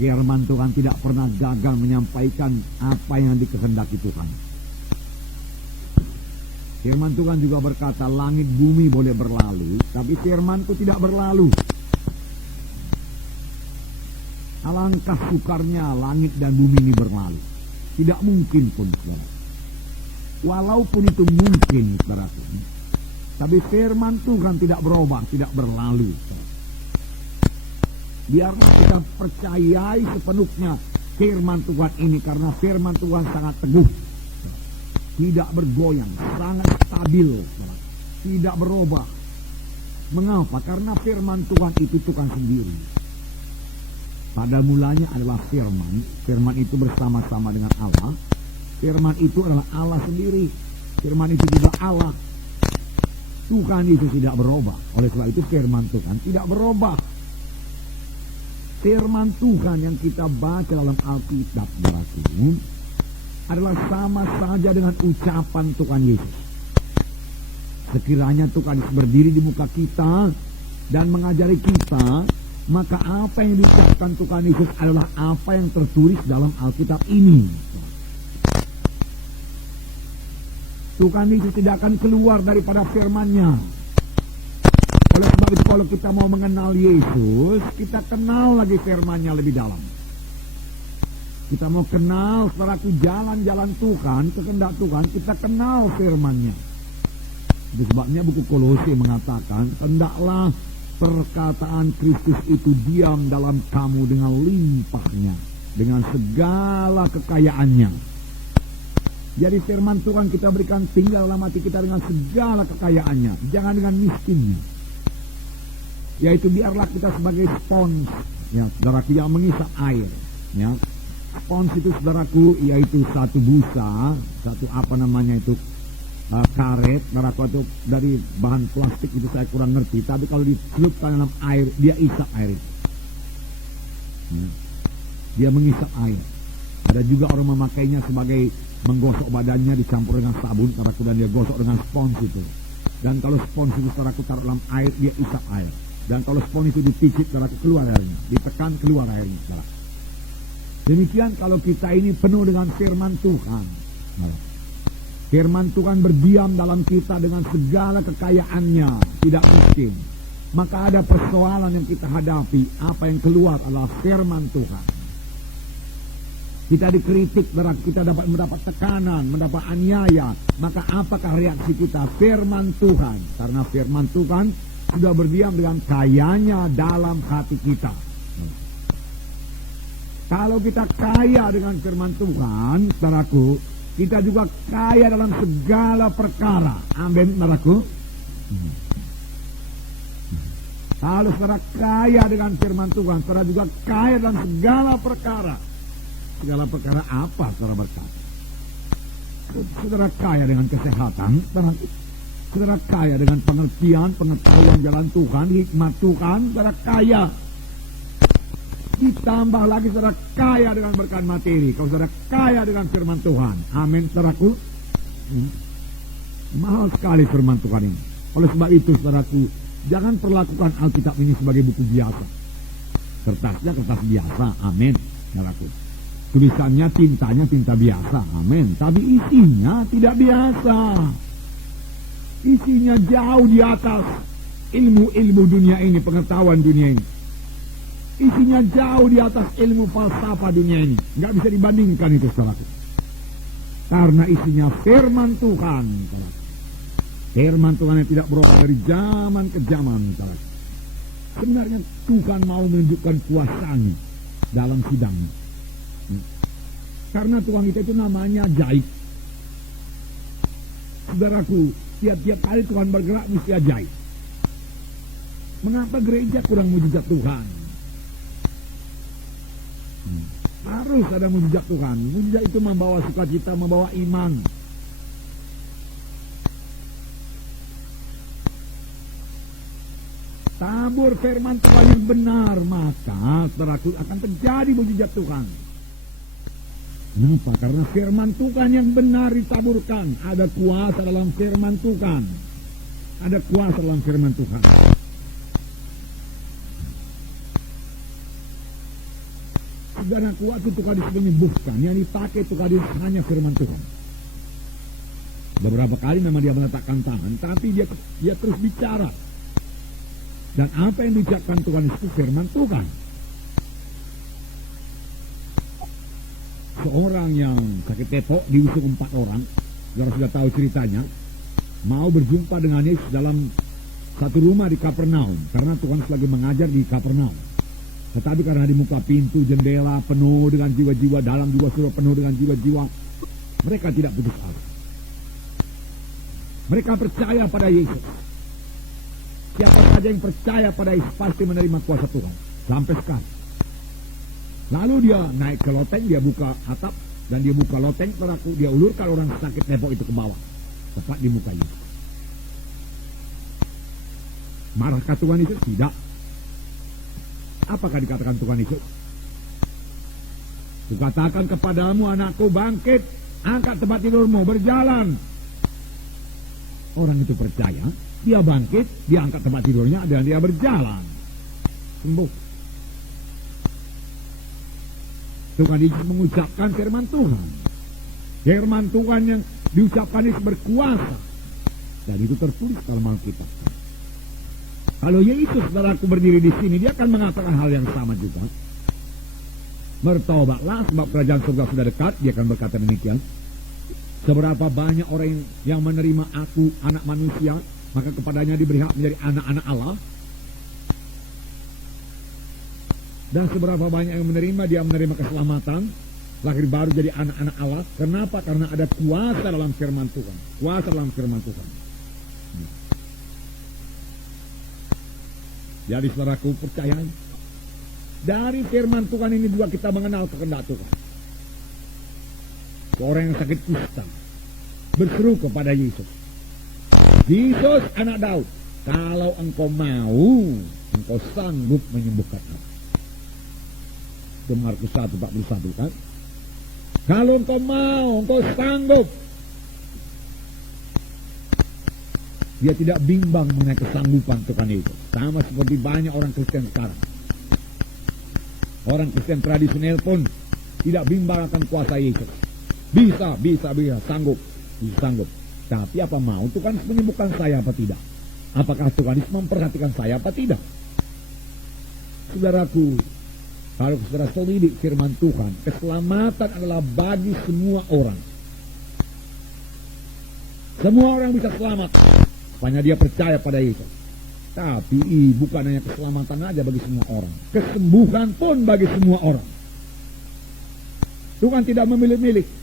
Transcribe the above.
Firman Tuhan tidak pernah gagal menyampaikan apa yang dikehendaki Tuhan. Firman Tuhan juga berkata, langit bumi boleh berlalu, tapi firman-Ku tidak berlalu. Alangkah sukarnya langit dan bumi ini berlalu. Tidak mungkin pun, saudara. Walaupun itu mungkin, saudara, tapi firman Tuhan tidak berubah, tidak berlalu. Biarlah kita percayai sepenuhnya firman Tuhan ini, karena firman Tuhan sangat teguh, tidak bergoyang, sangat stabil, tidak berubah. Mengapa? Karena firman Tuhan itu Tuhan sendiri. Pada mulanya adalah firman. Firman itu bersama-sama dengan Allah. Firman itu adalah Allah sendiri. Firman itu juga Allah. Tuhan itu tidak berubah. Oleh sebab itu firman Tuhan tidak berubah. Firman Tuhan yang kita baca dalam Alkitab adalah sama saja dengan ucapan Tuhan Yesus. Sekiranya Tuhan Yesus berdiri di muka kita dan mengajari kita, maka apa yang diucapkan Tuhan Yesus adalah apa yang tertulis dalam Alkitab ini. Tuhan Yesus tidak akan keluar daripada firman-Nya. Oleh sebab itu kalau kita mau mengenal Yesus, kita kenal lagi firman-Nya lebih dalam. Kita mau kenal selaku jalan-jalan Tuhan, kehendak Tuhan, kita kenal firman-Nya. Itu sebabnya buku Kolose mengatakan, hendaklah perkataan Kristus itu diam dalam kamu dengan limpahnya, dengan segala kekayaannya. Jadi firman Tuhan kita berikan tinggal dalam hati kita dengan segala kekayaannya, jangan dengan miskinnya. Yaitu biarlah kita sebagai spons, ya, saudaraku, yang mengisap air, ya. Spons itu, saudaraku, yaitu satu busa, satu karet, saudaraku, itu dari bahan plastik, itu saya kurang ngerti. Tapi kalau dicelupkan dalam air, dia isap air itu. Ya. Dia mengisap air. Ada juga orang memakainya sebagai menggosok badannya dicampur dengan sabun, saudaraku, dan dia gosok dengan spons itu. Dan kalau spons itu, saudaraku, taruh dalam air, dia isap air. Dan kalau spons itu dipicit, saudaraku, keluar airnya, ditekan keluar airnya, saudara. Demikian kalau kita ini penuh dengan firman Tuhan. Firman Tuhan berdiam dalam kita dengan segala kekayaannya, tidak miskin. Maka ada persoalan yang kita hadapi, apa yang keluar adalah firman Tuhan. Kita dikritik, kita dapat mendapat tekanan, mendapat aniaya. Maka apakah reaksi kita? Firman Tuhan. Karena firman Tuhan sudah berdiam dengan kayanya dalam hati kita. Kalau kita kaya dengan firman Tuhan, saudaraku, kita juga kaya dalam segala perkara. Amin, saudaraku. Kalau saudara kaya dengan firman Tuhan, saudara juga kaya dalam segala perkara. Segala perkara apa, saudara berkata? Saudara kaya dengan kesehatan, saudara kaya dengan pengertian, pengetahuan jalan Tuhan, hikmat Tuhan, saudara kaya. Ditambah lagi saudara kaya dengan berkat materi. Kalau saudara kaya dengan firman Tuhan. Amin, saudaraku. Mahal sekali firman Tuhan ini. Oleh sebab itu, saudaraku, jangan perlakukan Alkitab ini sebagai buku biasa. Kertasnya kertas biasa. Amin, saudaraku. Tulisannya, tintanya tinta biasa. Amin. Tapi isinya tidak biasa. Isinya jauh di atas ilmu-ilmu dunia ini, pengetahuan dunia ini. Isinya jauh di atas ilmu falsafah dunia ini. Nggak bisa dibandingkan itu, saudaraku. Karena isinya firman Tuhan, saudaraku. Firman Tuhan yang tidak berubah dari zaman ke zaman, saudaraku. Sebenarnya Tuhan mau menunjukkan kuasanya dalam sidangnya. Karena Tuhan itu namanya ajaib. Saudaraku, tiap-tiap kali Tuhan bergerak mesti ajaib. Mengapa gereja kurang mujizat Tuhan? Harus ada mujizat Tuhan. Mujizat itu membawa sukacita, membawa iman. Tabur firman Tuhan yang benar, maka saudaraku akan terjadi mujizat Tuhan. Kenapa? Karena firman Tuhan yang benar ditaburkan. Ada kuasa dalam firman Tuhan. Ada kuasa dalam firman Tuhan. Saudaraku, waktu Tuhan Yesus menyembuhkan, yang dipakai Tuhan Yesus hanya firman Tuhan. Beberapa kali memang dia meletakkan tangan, tapi dia terus bicara. Dan apa yang diucapkan Tuhan Yesus itu firman Tuhan. Seorang yang sakit tepok diusung 4 orang, saudara sudah tahu ceritanya, mau berjumpa dengan Yesus dalam satu rumah di Kapernaum, karena Tuhan lagi mengajar di Kapernaum. Tetapi karena di muka pintu jendela penuh dengan jiwa-jiwa, dalam juga sudah penuh dengan jiwa-jiwa, mereka tidak putus asa. Mereka percaya pada Yesus. Siapa saja yang percaya pada Yesus pasti menerima kuasa Tuhan. Sampai sekarang. Lalu dia naik ke loteng, dia buka atap, dan dia buka loteng, dia ulurkan orang sakit tepok itu ke bawah. Tepat di muka Yesus. Marahkah Tuhan Yesus? Tidak. Apakah dikatakan Tuhan Yesus? Kukatakan kepadamu, anakku, bangkit, angkat tempat tidurmu, berjalan. Orang itu percaya, dia bangkit, dia angkat tempat tidurnya, dan dia berjalan. Sembuh. Tuhan Yesus mengucapkan firman Tuhan. Firman Tuhan yang diucapkan Yesus berkuasa. Dan itu tertulis dalam Alkitab. Kalau Yesus, saudaraku, berdiri di sini, dia akan mengatakan hal yang sama juga. Bertobatlah, sebab kerajaan surga sudah dekat. Dia akan berkata demikian. Seberapa banyak orang yang menerima aku, anak manusia, maka kepadanya diberi hak menjadi anak-anak Allah. Dan seberapa banyak yang menerima, dia menerima keselamatan, lahir baru jadi anak-anak Allah. Kenapa? Karena ada kuasa dalam firman Tuhan. Kuasa dalam firman Tuhan. Jadi saudaraku, percayai. Dari firman Tuhan ini juga kita mengenal kehendak Tuhan. Seorang yang sakit kusta berseru kepada Yesus. Yesus, anak Daud, kalau engkau mau, engkau sanggup menyembuhkan aku. Itu Markus 1:41 kan? Kalau engkau mau, engkau sanggup. Dia tidak bimbang mengenai kesanggupan Tuhan itu. Sama seperti banyak orang Kristen sekarang. Orang Kristen tradisional pun tidak bimbang akan kuasa Yesus. Bisa, sanggup. Tapi apa mau Tuhan menyembuhkan saya apa tidak? Apakah Tuhan memperhatikan saya apa tidak? Saudaraku, kalau saudara selidik firman Tuhan, keselamatan adalah bagi semua orang. Semua orang bisa selamat, hanya dia percaya pada Yesus. Tapi bukan hanya keselamatan aja bagi semua orang, kesembuhan pun bagi semua orang. Tuhan tidak memilih-milih.